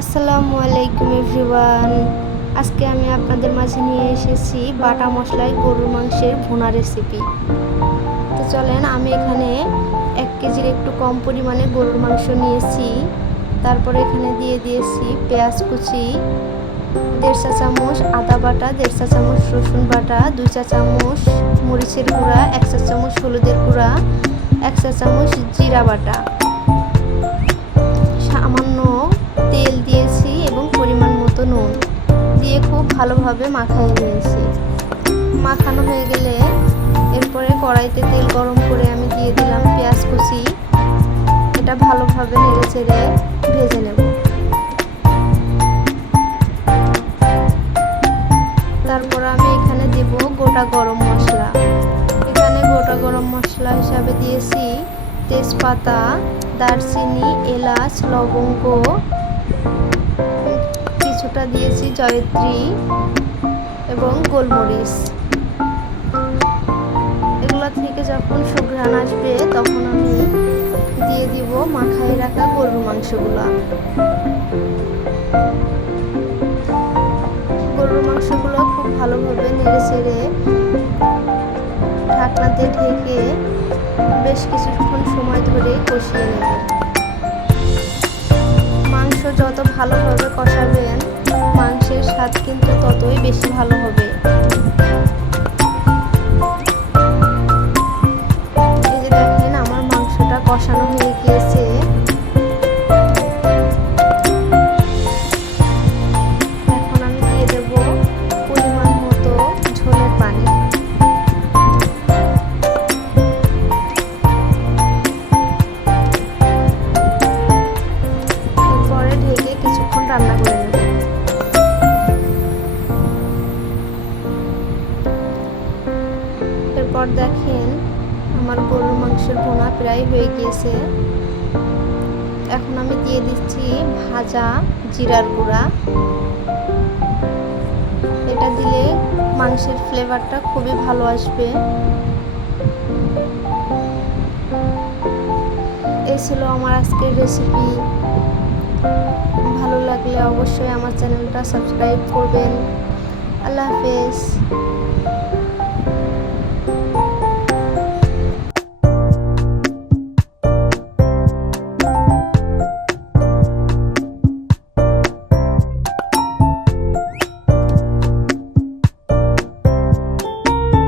আসসালামু আলাইকুম এভরিওয়ান। আজকে আমি আপনাদের মাঝে নিয়ে এসেছি বাটা মশলায় গরুর মাংসের ভুনা রেসিপি তো চলেন, আমি এখানে এক কেজির একটু কম পরিমাণে গরুর মাংস নিয়েছি। তারপরে এখানে দিয়ে দিয়েছি পেঁয়াজ কুচি, দেড় চা চামচ আদা বাটা, দেড় চা চামচ রসুন বাটা, দুই চা চামচ মরিচের গুঁড়া, এক চা চামচ হলুদের গুঁড়া, এক চা চামচ জিরা বাটা। খুব ভালোভাবে মাখায় নিয়েছি। মাখানো হয়ে গেলে এরপরে কড়াইতে তেল গরম করে আমি দিয়ে দিলাম পেঁয়াজ কুচি। এটা ভালোভাবে নেড়ে চেড়ে ভেজে নেব। তারপর আমি এখানে দেব গোটা গরম মশলা। এখানে গোটা গরম মশলা হিসাবে দিয়েছি তেজপাতা, দারচিনি, এলাচ, লবঙ্গ। কিছুটা দিয়েছি, জয়ত্রী এবং গোলমরিচ। এগুলো থেকে যখন সুঘ্রাণ আসবে, তখন আমি দিয়ে দিব মাখায় রাখা গরুর মাংসগুলো। গরুর মাংসগুলো খুব ভালোভাবে নেড়ে চেড়ে ঢাকনাতে ঢেকে বেশ কিছুক্ষণ সময় ধরে কষিয়ে নেব। মাংস যত ভালোভাবে কষাবেন স্বাদ কিন্তু ততই বেশি ভালো হবে। এরপর দেখেন আমার গরুর মাংসের ভোনা প্রায় হয়ে গিয়েছে। এখন আমি দিয়ে দিচ্ছি ভাজা জিরার গুঁড়া। এটা দিলে মাংসের ফ্লেভারটা খুবই ভালো আসবে। এই ছিল আমার আজকের রেসিপি। ভালো লাগলে অবশ্যই আমার চ্যানেলটা সাবস্ক্রাইব করবেন। আল্লাহ হাফেজ।